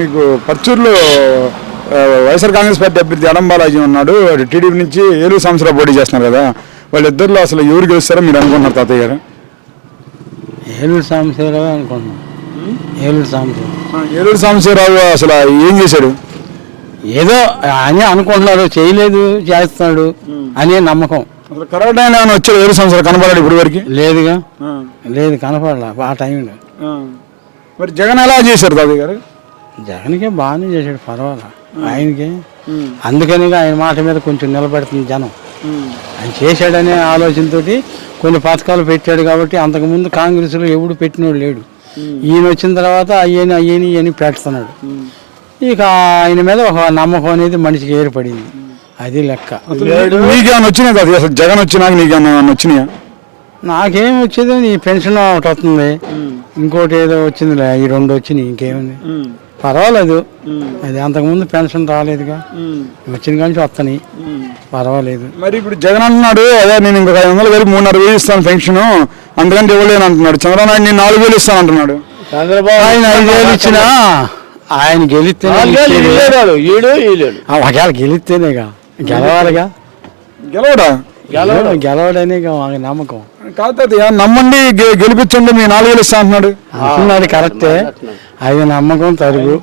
మీకు పర్చూరులో వైఎస్ఆర్ కాంగ్రెస్ పార్టీ అభ్యర్థి అడం బాలాజీ ఉన్నాడు, టీడీపీ నుంచి ఏలూరు సంవత్సరాలు పోటీ చేస్తున్నారు కదా, వాళ్ళిద్దరిలో అసలు ఎవరు గెలుస్తారో మీరు అనుకుంటున్నారు తాతయ్య గారు? ఏలూరు సాంబశివరావు అనుకుంటున్నాం. ఏలూరు సాంబశివరావు అసలు ఏం చేశాడు? ఏదో అని అనుకుంటున్నాడు, చేయలేదు చేస్తున్నాడు అనే నమ్మకం. అసలు కరెక్ట్ అయినా వచ్చాడు ఏలూరు సంవత్సరాలు కనపడాడు ఇప్పుడు వరకు? లేదుగా, లేదు కనపడలా ఆ టైంలో. మరి జగన్ ఎలా చేశారు తాతయ్య గారు? జగన్కే బాగానే చేశాడు, పర్వాలా ఆయనకి. అందుకని ఆయన మాట మీద కొంచెం నిలబెడుతుంది జనం. ఆయన చేశాడనే ఆలోచనతో కొన్ని పథకాలు పెట్టాడు కాబట్టి. అంతకుముందు కాంగ్రెస్లో ఎప్పుడు పెట్టినోడు లేడు. ఈయన వచ్చిన తర్వాత అయ్యని పెడుతున్నాడు. ఇక ఆయన మీద ఒక నమ్మకం అనేది మనిషికి ఏర్పడింది, అది లెక్క. నీకేమైనా వచ్చినాయి కదా అసలు జగన్ వచ్చినాక? నీకేమైనా వచ్చినాయా? నాకేం వచ్చేది, నీ పెన్షన్ ఒకటి వస్తుంది, ఇంకోటి ఏదో వచ్చిందిలే, ఈ 2 వచ్చినాయి, ఇంకేముంది పర్వాలేదు. అది అంతకుముందు పెన్షన్ రాలేదుగా, వచ్చిన కానీ వస్తాయి, పర్వాలేదు. మరి ఇప్పుడు జగన్ అంటున్నాడు, అదే నేను ఇంకొక 500 కలిపి 3,500 ఇస్తాను పెన్షన్, అందుకంటే ఇవ్వలేను అంటున్నాడు. చంద్రబాబు నాయుడు నేను 4,000 ఇస్తాను అంటున్నాడు. ఆయన 5,000 ఇచ్చినా ఆయన గెలిస్తేనే, ఒకవేళ గెలిస్తేనేగా, గెలవాలిగా. గెలవడనే నమ్మకం కాదు, నమ్మండి గెలిపించండి మీ 4,000 ఇస్తా అంటున్నాడు. అంటున్నాడు కరెక్టే, అది నమ్మకం తరుగు.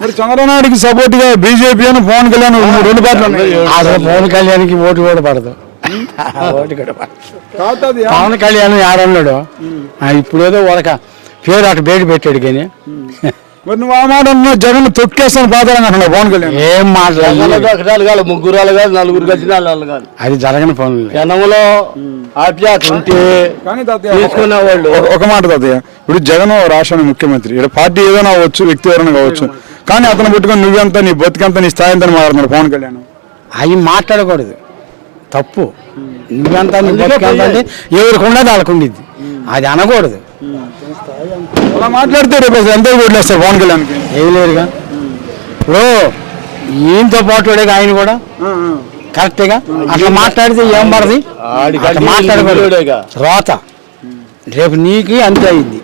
మరి చంద్రబాబు నాయుడికి సపోర్ట్ గా బీజేపీ అని పవన్ కళ్యాణ్ 2 పార్టీలు. అసలు పవన్ కళ్యాణ్కి ఓటు కూడా పడదు. పవన్ కళ్యాణ్ ఆడన్నాడు, ఇప్పుడేదో ఒక పేరు అటు బయట పెట్టాడు కానీ. మరి నువ్వు ఆ మాట జగన్ తొక్కేస్తాను పాతాలని అంటున్నావు పవన్ కళ్యాణ్. ఏం మాట్లాడాలి, 3 4 కలిసి అది జరగని పనులు. జనంలో ఆప్యాయత ఉంటే తీసుకున్న వాళ్ళు. ఒక మాట తాతయ్య, ఇప్పుడు జగన్ రాష్ట్రానికి ముఖ్యమంత్రి, ఇక్కడ పార్టీ ఏదైనా అవ్వచ్చు, వ్యక్తి ఎవరైనా కావచ్చు, కానీ అతను పెట్టుకొని నువ్వెంత, నీ బతికెంత, నీ స్థాయి ఎంత మాట్లాడుతున్నాడు పవన్ కళ్యాణ్. అవి మాట్లాడకూడదు, తప్పు. నువ్వెంత, నీ బతికెంత అంటే ఎవరికి ఉండదు వాళ్ళకు ఉండిద్ది, అది అనకూడదు. అలా మాట్లాడితే రేపు ఎంత ఓట్లేస్తారు పవన్ కళ్యాణ్కి? వేయలేరుగా. ఇప్పుడు ఈయనతో పాటు ఆయన కూడా కరెక్ట్గా అట్లా మాట్లాడితే ఏం పడది, మాట్లాడకూడదు. రోత రేపు నీకు అంతే అయింది.